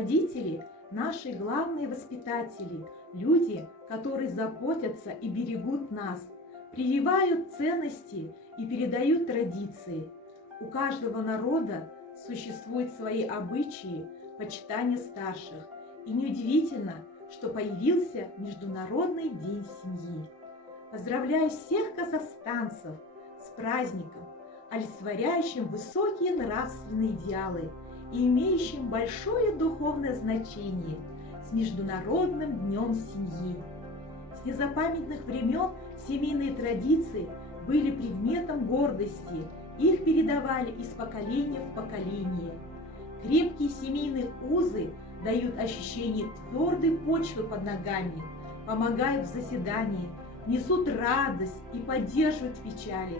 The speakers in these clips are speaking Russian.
Родители – наши главные воспитатели, люди, которые заботятся и берегут нас, прививают ценности и передают традиции. У каждого народа существуют свои обычаи почитания старших, и неудивительно, что появился Международный день семьи. Поздравляю всех казахстанцев с праздником, олицетворяющим высокие нравственные идеалы и имеющим большое духовное значение, с Международным днем семьи. С незапамятных времен семейные традиции были предметом гордости, их передавали из поколения в поколение. Крепкие семейные узы дают ощущение твердой почвы под ногами, помогают в заседании, несут радость и поддерживают в печали.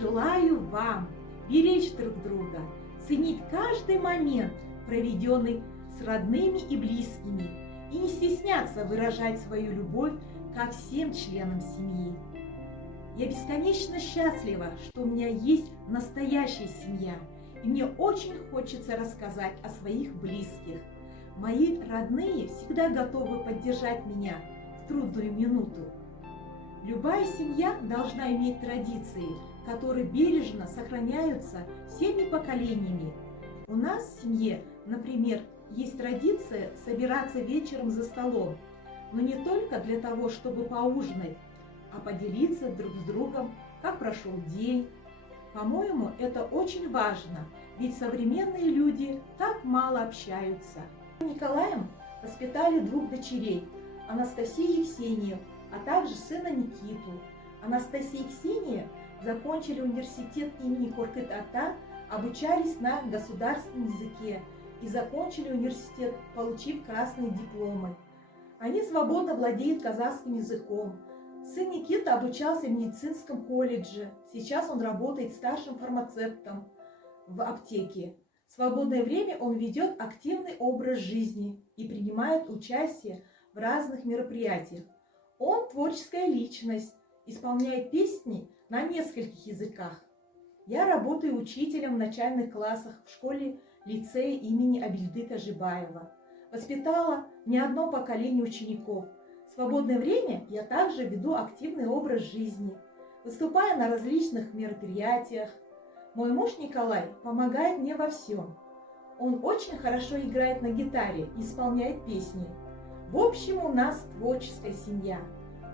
Желаю вам беречь друг друга, ценить каждый момент, проведенный с родными и близкими, и не стесняться выражать свою любовь ко всем членам семьи. Я бесконечно счастлива, что у меня есть настоящая семья, и мне очень хочется рассказать о своих близких. Мои родные всегда готовы поддержать меня в трудную минуту. Любая семья должна иметь традиции, которые бережно сохраняются всеми поколениями. У нас в семье, например, есть традиция собираться вечером за столом, но не только для того, чтобы поужинать, а поделиться друг с другом, как прошел день. По-моему, это очень важно, ведь современные люди так мало общаются. Николаем воспитали двух дочерей, Анастасию и Ксению, а также сына Никиту. Анастасия и Ксения закончили университет имени Коркыт-Ата, обучались на государственном языке и закончили университет, получив красные дипломы. Они свободно владеют казахским языком. Сын Никита обучался в медицинском колледже. Сейчас он работает старшим фармацевтом в аптеке. В свободное время он ведет активный образ жизни и принимает участие в разных мероприятиях. Он творческая личность, исполняет песни на нескольких языках. Я работаю учителем в начальных классах в школе-лицее имени Абильдыка Жибаева. Воспитала не одно поколение учеников. В свободное время я также веду активный образ жизни, выступая на различных мероприятиях. Мой муж Николай помогает мне во всем. Он очень хорошо играет на гитаре и исполняет песни. В общем, у нас творческая семья.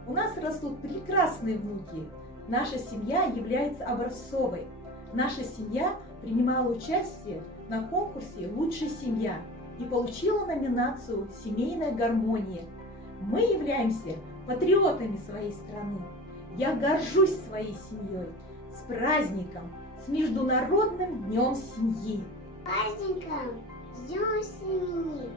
У нас растут прекрасные внуки. Наша семья является образцовой. Наша семья принимала участие на конкурсе «Лучшая семья» и получила номинацию «Семейная гармония». Мы являемся патриотами своей страны. Я горжусь своей семьей. С праздником, с Международным днем семьи! Праздником, с днем семьи!